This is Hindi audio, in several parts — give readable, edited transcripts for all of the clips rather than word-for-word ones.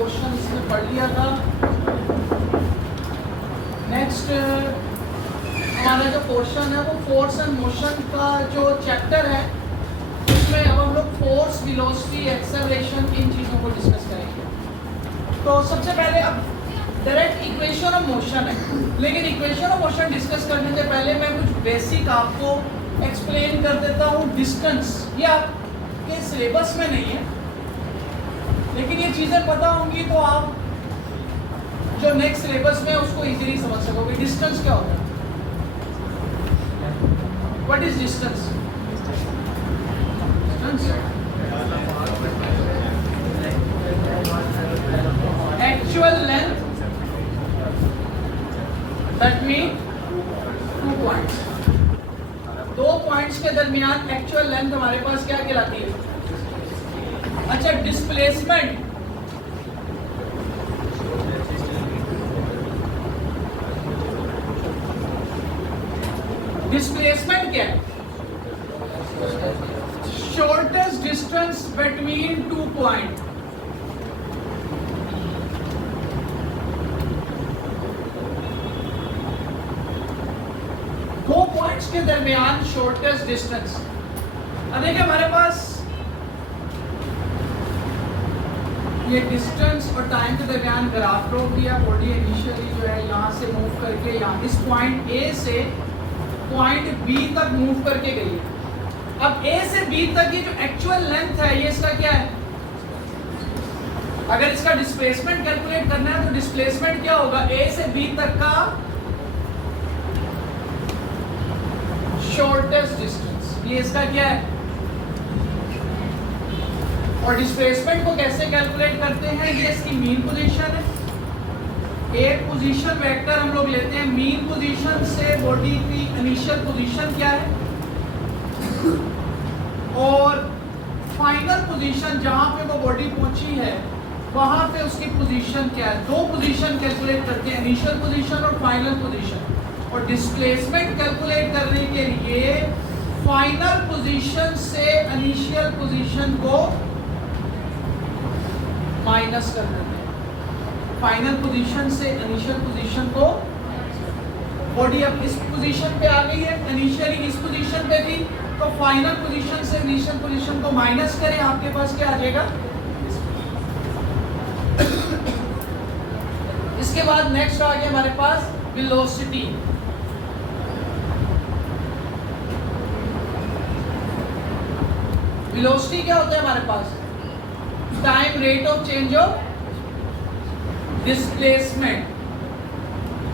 क्वेश्चन इसमें पढ़ लिया था। नेक्स्ट हमारा जो क्वेश्चन है वो फोर्स एंड मोशन का जो चैप्टर है उसमें अब हम लोग फोर्स, वेलोसिटी, एक्सेलरेशन इन चीज़ों को डिस्कस करेंगे। तो सबसे पहले अब डायरेक्ट इक्वेशन ऑफ मोशन है, लेकिन इक्वेशन ऑफ मोशन डिस्कस करने से पहले मैं कुछ बेसिक आपको एक्सप्लेन कर देता हूँ। डिस्टेंस ये आपके सिलेबस में नहीं है, लेकिन ये चीज़ें पता होंगी तो आप जो नेक्स्ट सिलेबस में उसको इजीली समझ सकोगे। डिस्टेंस क्या होता है? What is distance? Actual length, that mean 2 points. 2 points के दरमियान एक्चुअल लेंथ हमारे पास क्या कहलाती है? अच्छा, डिस्प्लेसमेंट, डिस्प्लेसमेंट क्या है? Shortest distance between 2 point. दो पॉइंट्स के दरमियान शॉर्टेस्ट डिस्टेंस। अब देखिए हमारे पास ये डिस्टेंस और टाइम के दरमियान ग्राफ ड्रॉ किया। बॉडी इनिशियली जो है यहाँ से मूव करके यहाँ इस पॉइंट ए से पॉइंट बी तक मूव करके गई है। अब ए से बी तक की जो एक्चुअल लेंथ है ये इसका क्या है? अगर इसका डिस्प्लेसमेंट कैलकुलेट करना है तो डिस्प्लेसमेंट क्या होगा? ए से बी तक का शॉर्टेस्ट डिस्टेंस, ये इसका क्या है? और डिस्प्लेसमेंट को कैसे कैलकुलेट करते हैं? ये इसकी मीन पोजीशन है। एक पोजीशन वेक्टर हम लोग लेते हैं, मीन पोजीशन से बॉडी की इनिशियल पोजीशन क्या है और फाइनल पोजीशन जहां पे वो बॉडी पहुंची है वहां पे उसकी पोजीशन क्या है। दो पोजीशन कैलकुलेट करते हैं, इनिशियल पोजीशन और फाइनल पोजीशन। और डिस्प्लेसमेंट कैलकुलेट करने के लिए फाइनल पोजीशन से इनिशियल पोजीशन को माइनस कर देते हैं। फाइनल पोजीशन से इनिशियल पोजीशन को, बॉडी अब इस पोजीशन पे आ गई है, इनिशियली इस पोजीशन पे थी, तो फाइनल पोजीशन से इनिशियल पोजीशन को माइनस करें, आपके पास क्या आ जाएगा? इसके बाद नेक्स्ट आ गया हमारे पास वेलोसिटी। वेलोसिटी क्या होता है हमारे पास? Time rate of change of displacement.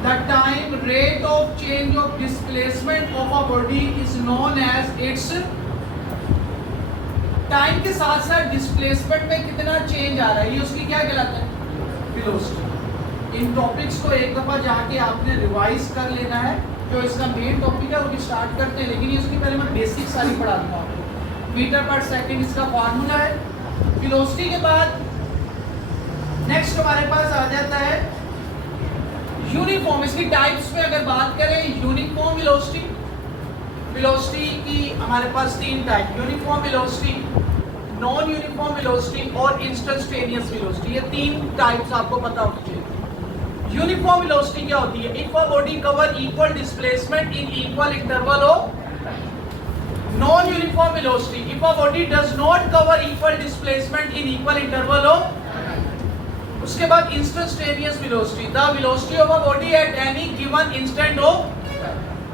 The time rate of change of displacement of a body is known as its time के साथ साथ डिस्प्लेसमेंट में कितना चेंज आ रहा है, ये उसकी क्या कहलाता है? वेलोसिटी। इन टॉपिक्स को एक दफा जाके आपने रिवाइज कर लेना है। जो इसका मेन टॉपिक है वो स्टार्ट करते हैं, लेकिन ये उसकी पहले मैं बेसिक सारी पढ़ा दूंगा आपको। मीटर पर सेकंड इसका फार्मूला है। वेलोसिटी के बाद नेक्स्ट हमारे पास आ जाता है यूनिफॉर्म। इसकी टाइप्स में अगर बात करें, यूनिफॉर्म वेलोसिटी, वेलोसिटी की हमारे पास 3 type, uniform velocity, non uniform velocity और इंस्टेंटेनियस वेलोसिटी। ये 3 टाइप्स आपको पता होनी चाहिए। यूनिफॉर्म वेलोसिटी क्या होती है? If a body cover equal displacement in equal interval of. Non uniform velocity, if a body does not cover equal displacement in equal interval of. उसके बाद instantaneous velocity, the velocity of a body at any given instant of.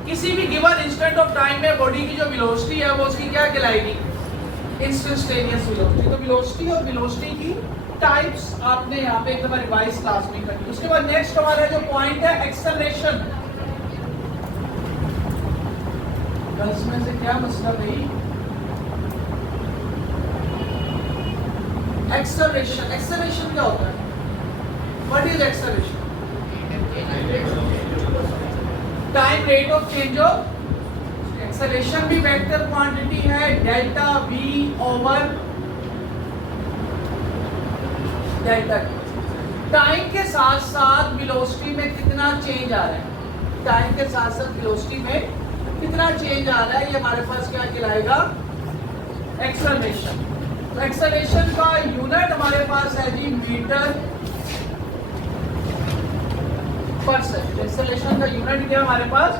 किसी भी गिवन इंस्टेंट ऑफ टाइम में बॉडी की जो वेलोसिटी है वो उसकी क्या कहलाएगी? Instantaneous velocity. तो वेलोसिटी और वेलोसिटी की टाइप्स आपने यहाँ पे एक दफा रिवाइज क्लास में कर ली। उसके बाद नेक्स्ट हमारा जो पॉइंट है एक्सेलरेशन। गर्ल्स में से क्या मतलब है? एक्सेलरेशन, एक्सेलरेशन क्या होता है? What is acceleration? Time rate of change of acceleration भी वेक्टर क्वांटिटी है, delta v over delta t। Time के साथ साथ वेलोसिटी में कितना चेंज आ रहा है? टाइम के साथ साथ वेलोसिटी में कितना चेंज आ रहा है, ये हमारे पास क्या कहलाएगा? एक्सेलरेशन। तो एक्सेलरेशन का यूनिट हमारे पास है जी मीटर पर सेकंड। एक्सेलरेशन का यूनिट क्या है हमारे पास?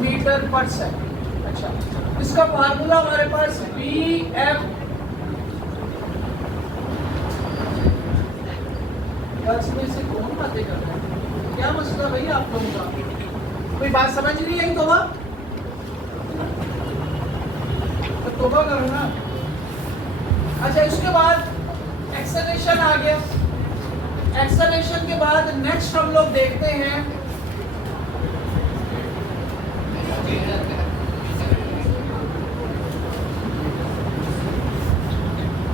मीटर पर सेकंड। अच्छा, इसका फार्मूला हमारे पास BF। बस में से कौन बातें कर रहे हैं? क्या मसला भैया आप लोगों का? कोई बात समझ नहीं आई? तोबा करो ना। अच्छा, इसके बाद एक्सेलरेशन आ गया। एक्सेलरेशन के बाद नेक्स्ट हम लोग देखते हैं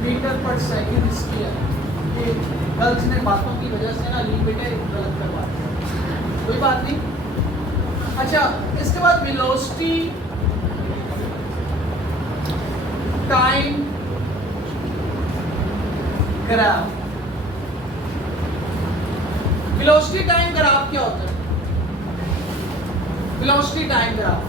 मीटर पर सेकंड स्क्वायर। ये गर्ल्स ने बातों की वजह से ना ली बेटे गलत करवा दिया, कोई बात नहीं। अच्छा, इसके बाद velocity time graph. Velocity time graph क्या होता है? Velocity time graph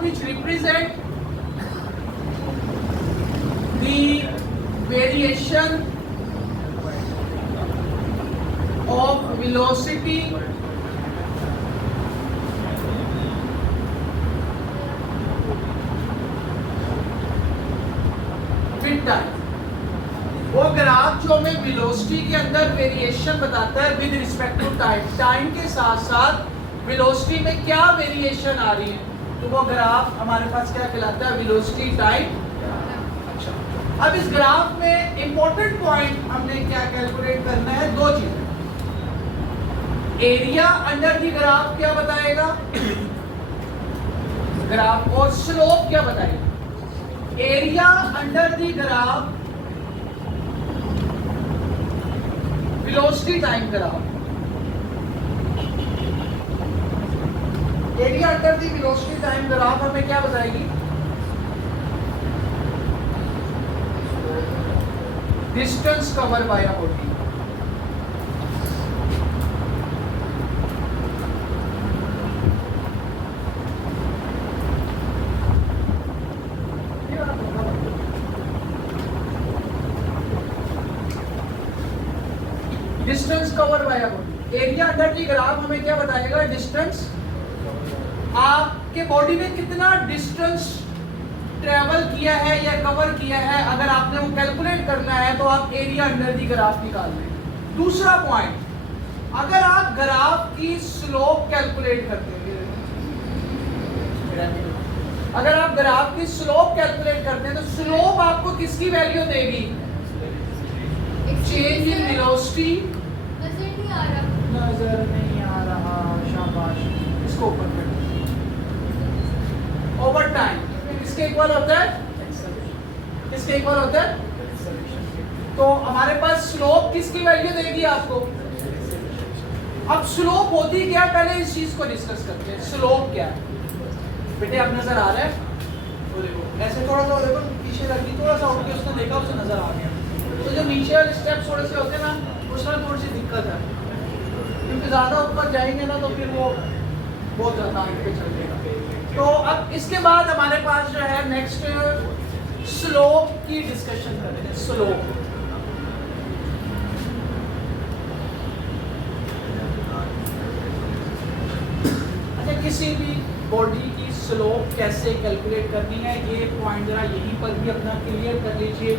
which represent the variation of velocity with time। वो ग्राफ जो हमें वेलोसिटी के अंदर वेरिएशन बताता है with respect to time. Time के साथ साथ वेलोसिटी में क्या वेरिएशन आ रही है, तो वो ग्राफ हमारे पास क्या कहलाता है? Velocity time. अच्छा, अब इस ग्राफ में इंपॉर्टेंट पॉइंट हमने क्या कैलकुलेट करना है? दो चीजें। एरिया अंडर दी ग्राफ क्या बताएगा ग्राफ, और स्लोप क्या बताएगा? Area under the graph velocity time graph. Area under the velocity time graph हमें क्या बताएगी? Distance cover by a body. Distance cover by a body. Area under the graph हमें क्या बताएगा? डिस्टेंस, आपके बॉडी में कितना डिस्टेंस ट्रेवल किया है या कवर किया है, अगर आपने वो कैलकुलेट करना है तो आप एरिया अंडर दी ग्राफ निकाल लें। दूसरा पॉइंट, अगर आप ग्राफ की स्लोप कैलकुलेट करते हैं, अगर आप ग्राफ की स्लोप कैलकुलेट करते हैं तो स्लोप आपको किसकी वैल्यू देगी? Change in velocity. नजर नहीं आ रहा, शाबाश, इसको ऊपर कर ओवर टाइम। किसके इक्वल होता है? किसके इक्वल होता है? तो हमारे पास स्लोप किसकी वैल्यू देगी आपको? अब स्लोप होती क्या, पहले इस चीज को डिस्कस करते हैं। स्लोप क्या है बेटे? आप नजर आ रहा है? वो देखो ऐसे थोड़ा सा देखो, पीछे रखी, थोड़ा सा उठ के उसने देखा, उसे नजर आ गया। तो जो नीचे वाले स्टेप्स थोड़े से होते हैं ना, उसमें थोड़ी सी दिक्कत है, क्योंकि ज्यादा ऊपर जाएंगे ना तो फिर वो बहुत ज्यादा आगे चल जाएगा। तो अब इसके बाद हमारे पास जो है नेक्स्ट स्लोप की डिस्कशन करते हैं। स्लोप, अच्छा, किसी भी बॉडी की स्लोप कैसे कैलकुलेट करनी है, ये पॉइंट जरा यहीं पर भी अपना क्लियर कर लीजिए।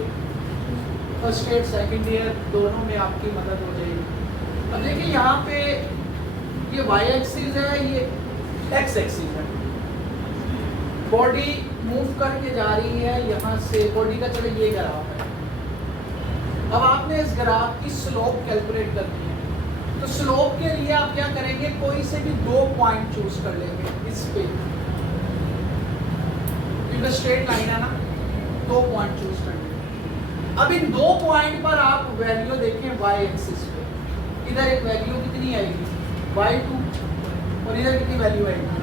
फर्स्ट ईयर सेकेंड ईयर दोनों में आपकी मदद हो जाएगी। अब देखिए यहाँ पे ये वाई एक्सिस है, ये एक्स एक्सिस है। बॉडी मूव करके जा रही है यहाँ से, बॉडी का चलो ये ग्राफ है। अब आपने इस ग्राफ की स्लोप कैलकुलेट करनी है, तो स्लोप के लिए आप क्या करेंगे? कोई से भी दो पॉइंट चूज कर लेंगे इस पे, क्योंकि स्ट्रेट लाइन है ना, दो पॉइंट चूज कर लेंगे। अब इन दो पॉइंट पर आप वैल्यू देखें वाई एक्सिस पे, इधर एक वैल्यू कितनी आएगी? y2, और इधर कितनी वैल्यू आएगी?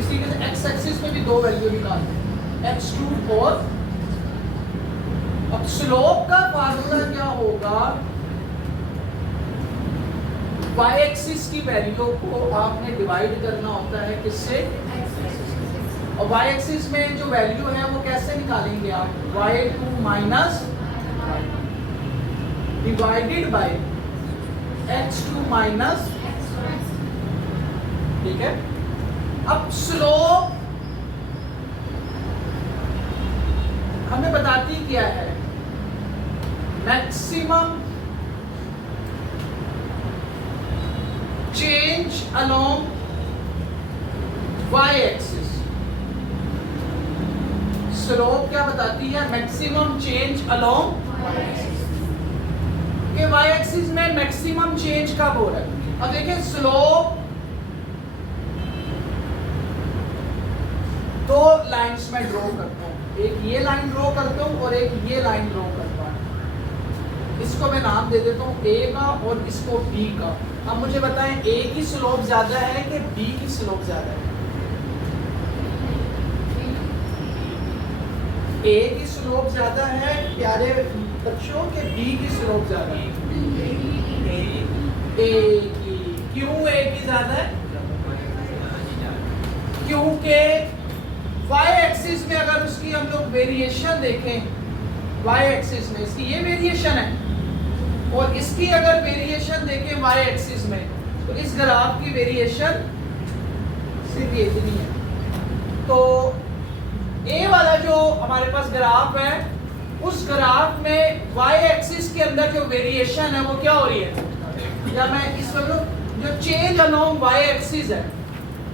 इस तरीके से एक्स एक्सिस में भी दो वैल्यू निकालते हैं, x2 और अब स्लोप का फार्मूला क्या होगा, y एक्सिस की वैल्यू को आपने डिवाइड करना होता है किससे, और y एक्सिस में जो वैल्यू है वो कैसे निकालेंगे आप, y2 minus divided by x2 minus, ठीक है। अब स्लोप हमें बताती क्या है, maximum change along y axis. Slope क्या बताती है, मैक्सिमम चेंज अलोंग कि y एक्सिस में मैक्सिमम चेंज कब हो रहा है। अब देखिए स्लोप दो लाइंस में ड्रॉ करता हूं, एक ये लाइन ड्रॉ करता हूं और एक ये लाइन ड्रॉ करता हूं। इसको मैं नाम दे देता हूं a का और इसको b का। अब मुझे बताएं a की स्लोप ज्यादा है कि b की स्लोप ज्यादा है, a की स्लोप ज्यादा है प्यारे बच्चों के b की स्लोप ज्यादा है, a की। क्यों a की ज्यादा है, क्योंकि y एक्सिस में अगर उसकी हम लोग वेरिएशन देखें, y एक्सिस में इसकी ये वेरिएशन है और इसकी अगर वेरिएशन देखें y एक्सिस में, तो इस ग्राफ की वेरिएशन सिर्फ ये इतनी है। तो a वाला जो हमारे पास ग्राफ है, उस ग्राफ में y एक्सिस के अंदर जो वेरिएशन है वो क्या हो रही है, या मैं इस जो चेंज अलोंग y एक्सिस है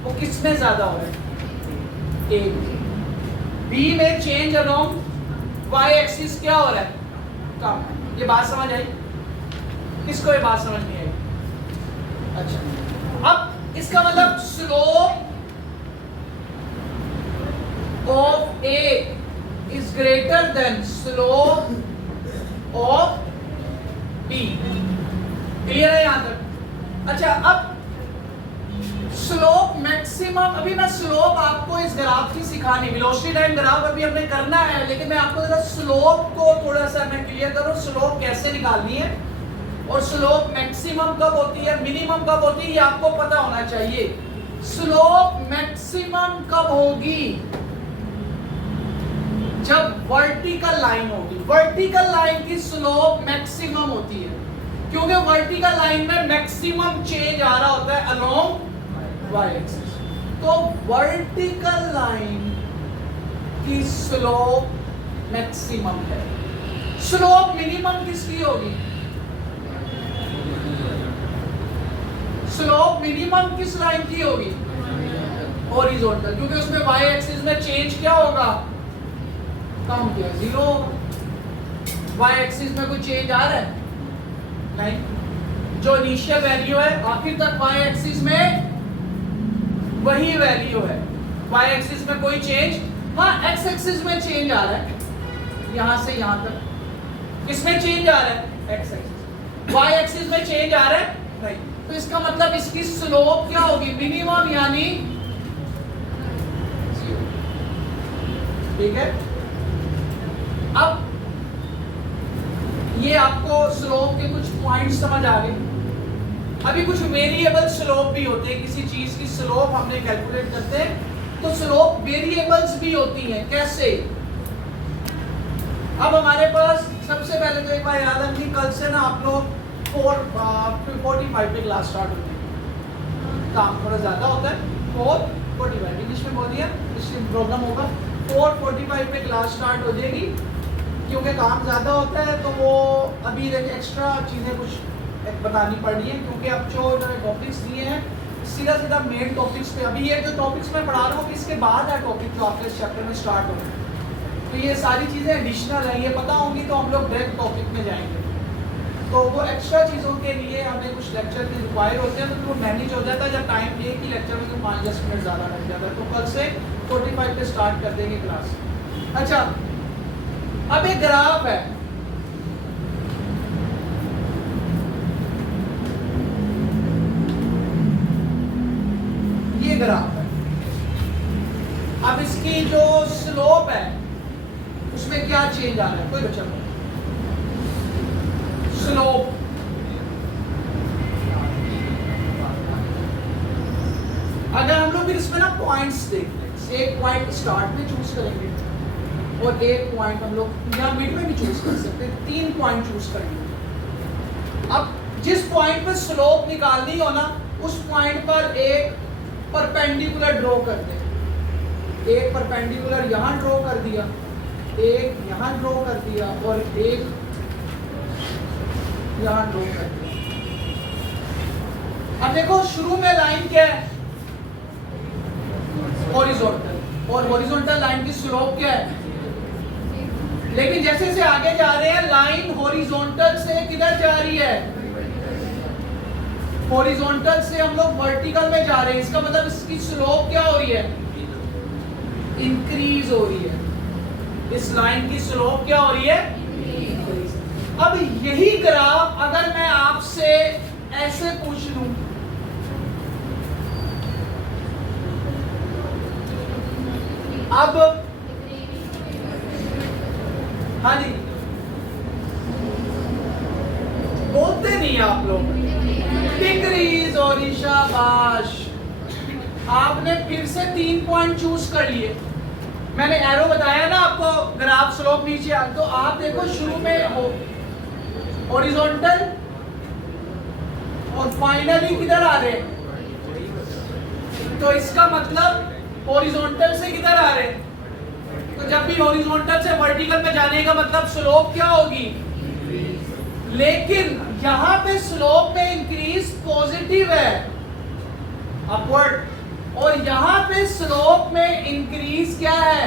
वो किस में ज्यादा हो रहा है, A। B में चेंज अलोंग y एक्सिस क्या हो रहा है, कम। ये बात समझ आई, किसको ये बात समझ नहीं आई? अच्छा, अब इसका मतलब slope of A is greater than slope of B। Clear है यहां तक? अच्छा, अब स्लोप मैक्सिमम, अभी मैं स्लोप आपको इस ग्राफ की सिखानी, वेलोसिटी टाइम ग्राफ अभी हमने करना है, लेकिन मैं आपको जरा स्लोप को थोड़ा सा मैं क्लियर करूं, स्लोप कैसे निकालनी है और स्लोप मैक्सिमम कब होती है, मिनिमम कब होती है, ये आपको पता होना चाहिए। स्लोप मैक्सिमम कब होगी, जब वर्टिकल लाइन होगी। वर्टिकल लाइन की स्लोप मैक्सिमम होती है, क्योंकि वर्टिकल लाइन में मैक्सिमम चेंज आ रहा होता है अलोंग y एक्सिस। तो वर्टिकल लाइन की स्लोप मैक्सिमम है। स्लोप मिनिमम किसकी होगी, स्लोप मिनिमम किस लाइन की होगी, हॉरिजॉन्टल, क्योंकि उसमें y एक्सिस में चेंज क्या होगा, कम क्या, जीरो होगा। y एक्सिस में कोई चेंज आ रहा है नहीं, जो इनिशियल वैल्यू है आखिर तक y एक्सिस में वही वैल्यू है, y एक्सिस में कोई चेंज, हाँ x एक्सिस में चेंज आ रहा है, यहां से यहां तक किसमें चेंज आ रहा है, x एक्सिस। y एक्सिस में चेंज आ रहा है नहीं, तो इसका मतलब इसकी स्लोप क्या होगी, मिनिमम, यानी ठीक है। अब ये आपको स्लोप के कुछ पॉइंट्स समझ आ गए। अभी कुछ वेरिएबल स्लोप भी होते हैं, किसी चीज की स्लोप हमने कैलकुलेट करते हैं तो स्लोप वेरिएबल्स भी होती हैं। कैसे, अब हमारे पास सबसे पहले तो एक बार याद रखिए, कल से ना आप लोग 4:45 पे क्लास स्टार्ट होती है, काम थोड़ा ज्यादा होता है, 4:45 इंग्लिश में बोल दिया, इसलिए प्रॉब्लम होगा। 4:45 पे क्लास स्टार्ट हो जाएगी, क्योंकि काम ज़्यादा होता है तो वो अभी एक्स्ट्रा चीज़ें कुछ बतानी पड़ रही है, क्योंकि अब जो टॉपिक्स दिए हैं सीधा सीधा मेन टॉपिक्स पे, अभी ये जो टॉपिक्स मैं पढ़ा रहा हूँ इसके बाद है टॉपिक जो आपके इस चैप्टर में स्टार्ट हो रहे हैं, तो ये सारी चीज़ें एडिशनल है, ये पता होंगी तो हम लोग डायरेक्ट टॉपिक में जाएंगे। तो वो एक्स्ट्रा चीज़ों के लिए हमें कुछ लेक्चर के रिक्वायर होते हैं, तो वो मैनेज हो जाता है जब टाइम एक ही लेक्चर में तो 5-10 मिनट ज़्यादा लग जाता है। तो कल से 45 पे स्टार्ट कर देंगे क्लास। अच्छा, अब एक ग्राफ है, ये ग्राफ है, अब इसकी जो स्लोप है उसमें क्या चेंज आ रहा है, कोई बच्चा स्लोप। अगर हम लोग फिर इसमें ना पॉइंट्स देख लें, एक पॉइंट स्टार्ट में चूज करेंगे और एक पॉइंट हम लोग यहाँ मिड में भी चूज कर सकते हैं, 3 पॉइंट चूज करेंगे। अब जिस पॉइंट पर स्लोप निकालनी हो ना, उस पॉइंट पर एक परपेंडिकुलर ड्रॉ कर दें। एक परपेंडिकुलर यहाँ ड्रॉ कर दिया, एक यहाँ ड्रॉ कर दिया और एक यहाँ ड्रॉ कर दिया। अब देखो शुरू में लाइन क्या है, हॉरिजॉन्टल, और हॉरिजॉन्टल लाइन की स्लोप क्या है। लेकिन जैसे जैसे आगे जा रहे हैं लाइन हॉरिजॉन्टल से किधर जा रही है, हॉरिजॉन्टल से हम लोग वर्टिकल में जा रहे हैं। इसका मतलब इसकी स्लोप क्या हो रही है, इंक्रीज हो रही है। इस लाइन की स्लोप क्या हो रही है, अब यही ग्राफ अगर मैं आपसे ऐसे पूछ लूं, अब हाँ जी बोलते नहीं आप लोग, डिक्रीज और शाबाश। आपने फिर से 3 पॉइंट चूज कर लिए। मैंने एरो बताया ना आपको, ग्राफ स्लोप नीचे आ, तो आप देखो शुरू में हॉरिजॉन्टल और फाइनली किधर आ रहे हैं, तो इसका मतलब हॉरिजॉन्टल से किधर आ रहे हैं। तो जब भी हॉरिजॉन्टल से वर्टिकल में जाने का मतलब स्लोप क्या होगी, लेकिन यहां पे स्लोप में इंक्रीज पॉजिटिव है, अपवर्ड, और यहां पे स्लोप में इंक्रीज क्या है।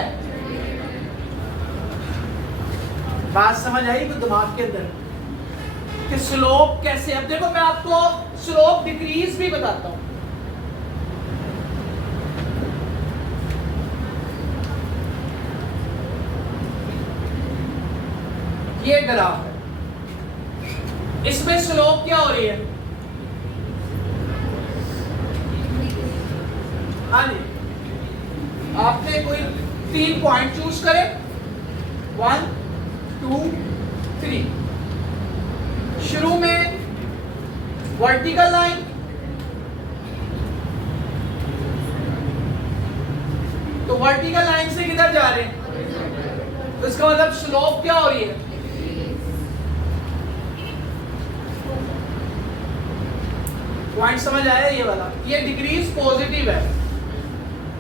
बात समझ आई तो दिमाग के अंदर कि स्लोप कैसे। अब देखो मैं आपको स्लोप डिक्रीज भी बताता हूं। ये ग्राफ है, इसमें स्लोप क्या हो रही है, हाँ जी आपने कोई 3 पॉइंट चूज करे, 1 2 3। शुरू में वर्टिकल लाइन, तो वर्टिकल लाइन से किधर जा रहे हैं, तो इसका मतलब स्लोप क्या हो रही है, पॉइंट समझ आया ये वाला। ये डिक्रीज पॉजिटिव है,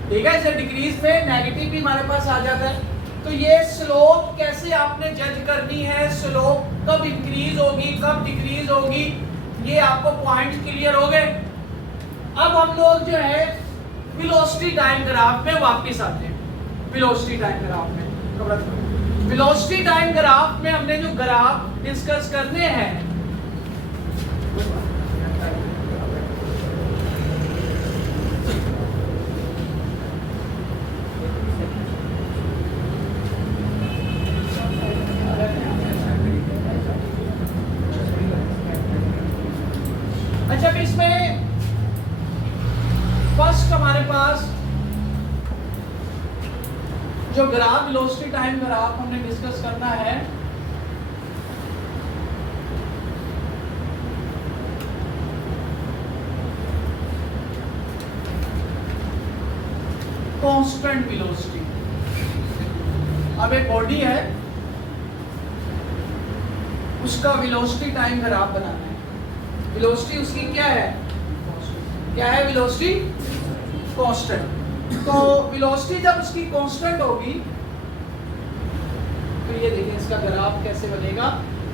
ठीक है। इसे डिक्रीज में नेगेटिव भी हमारे पास आ जाता है। तो ये स्लोप कैसे आपने जज करनी है, स्लोप कब इंक्रीज होगी कब डिक्रीज होगी, ये आपको पॉइंट क्लियर हो गए। अब हम लोग जो है वेलोसिटी टाइम ग्राफ में वापस आते हैं। वेलोसिटी टाइम ग्राफ में, वेलोसिटी टाइम ग्राफ में हमने जो ग्राफ डिस्कस करने हैं, अच्छा इसमें फर्स्ट हमारे पास जो ग्राफ वेलोसिटी टाइम ग्राफ हमने डिस्कस करना है, कांस्टेंट वेलोसिटी। अब एक बॉडी है, उसका वेलोसिटी टाइम ग्राफ बनाना है। वेलोसिटी उसकी क्या है, क्या है वेलोसिटी, कांस्टेंट। तो वेलोसिटी जब उसकी कांस्टेंट होगी, तो ये देखिए इसका ग्राफ कैसे बनेगा,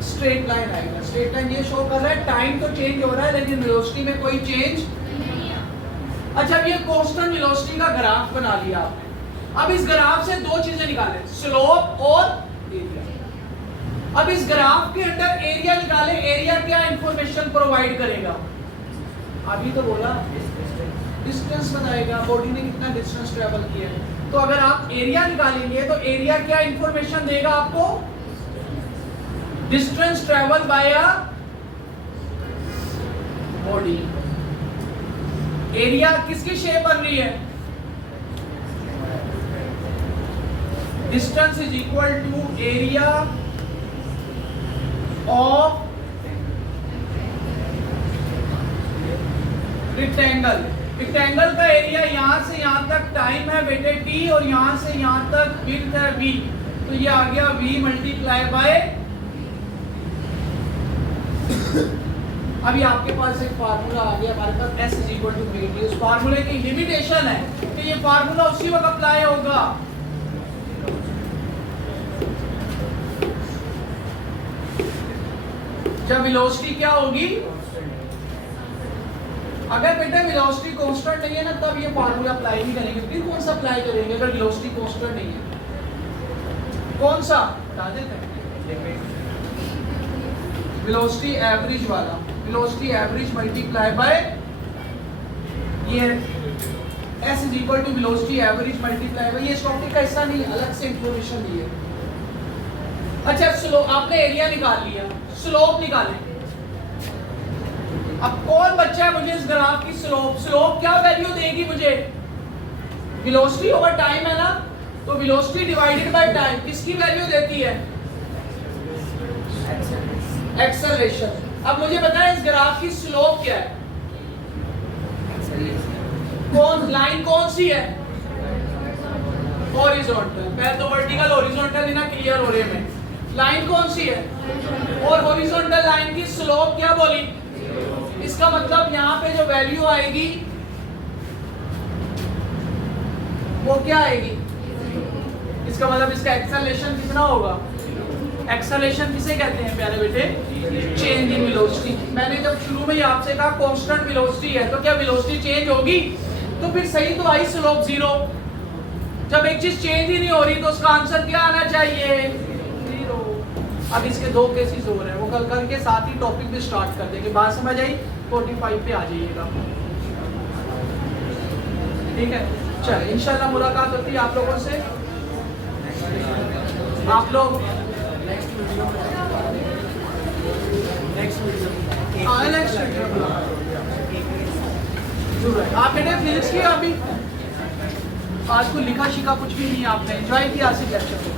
स्ट्रेट लाइन आएगा। स्ट्रेट लाइन ये शो कर रहा है टाइम तो चेंज हो रहा है लेकिन वेलोसिटी में कोई चेंज नहीं है। अच्छा अब ये कांस्टेंट वेलोसिटी का ग्राफ बना लिया आपने। अब इस ग्राफ से 2 चीजें निकालें, स्लोप और एरिया। अब इस ग्राफ के अंदर एरिया निकाले, एरिया क्या इंफॉर्मेशन प्रोवाइड करेगा, अभी तो बोला डिस्टेंस बताएगा, बॉडी ने कितना डिस्टेंस ट्रेवल किया है। तो अगर आप एरिया निकालेंगे तो एरिया क्या इंफॉर्मेशन देगा आपको, distance travel by a body. Area किसकी शेप बन रही है, distance is equal to area of rectangle. Rectangle का एरिया यहां से यहां तक टाइम है बेटे t और यहां से यहां तक विड्थ है v, तो ये आ गया v मल्टीप्लाई बाय। अभी आपके पास एक फार्मूला आ गया हमारे पास s is equal to v t। उस फार्मूले की लिमिटेशन है कि ये फार्मूला उसी वक्त अप्लाई होगा जब वेलोसिटी क्या होगी। अगर बेटा वेलोसिटी कांस्टेंट नहीं है ना तब ये फार्मूला अप्लाई नहीं करेंगे। फिर कौन सा अप्लाई करेंगे अगर वेलोसिटी कांस्टेंट नहीं है? कौन सा बता देते हैं? वेलोसिटी एवरेज वाला। वेलोसिटी एवरेज मल्टीप्लाई बाय ये s is equal to velocity average multiply by. ये इस टॉपिक का हिस्सा नहीं, अलग से इंफॉर्मेशन दी है। अच्छा स्लोप आपने एरिया निकाल लिया, स्लोप निकालें। अब कौन बच्चा है मुझे इस ग्राफ की स्लोप, स्लोप क्या वैल्यू देगी मुझे? वेलोसिटी ओवर टाइम है ना, तो वेलोसिटी डिवाइडेड बाय टाइम किसकी वैल्यू देती है? एक्सेलरेशन। अब मुझे बताएं इस ग्राफ की स्लोप क्या है? कौन लाइन कौन सी है? हॉरिजॉन्टल। पहले तो वर्टिकल हॉरिजॉन्टल ना क्लियर हो रहे में। लाइन कौन सी है? और हॉरिजॉन्टल लाइन की स्लोप क्या बोली? इसका मतलब यहाँ पे जो वैल्यू आएगी वो क्या आएगी? इसका मतलब इसका एक्सेलरेशन कितना होगा? एक्सेलरेशन किसे कहते हैं प्यारे बेटे? Change in velocity. मैंने जब शुरू में ही आपसे कहा कांस्टेंट वेलोसिटी है तो क्या वेलोसिटी चेंज होगी? तो फिर सही तो आई स्लोप जीरो। जब एक चीज चेंज ही नहीं हो रही तो उसका आंसर क्या आना चाहिए? जीरो। अब इसके दो केसेस हो रहे हैं, वो कल करके साथ ही टॉपिक भी स्टार्ट कर देंगे। बात समझ आई? 45 पे आ जाइएगा, ठीक है? चलिए इंशाल्लाह मुलाकात होती है आप लोगों से। आप लोग नेक्स्ट वीडियो आप बेटे फिजिक्स की अभी आज को लिखा शिखा कुछ भी नहीं, आपने एंजॉय किया आज से लेक्चर।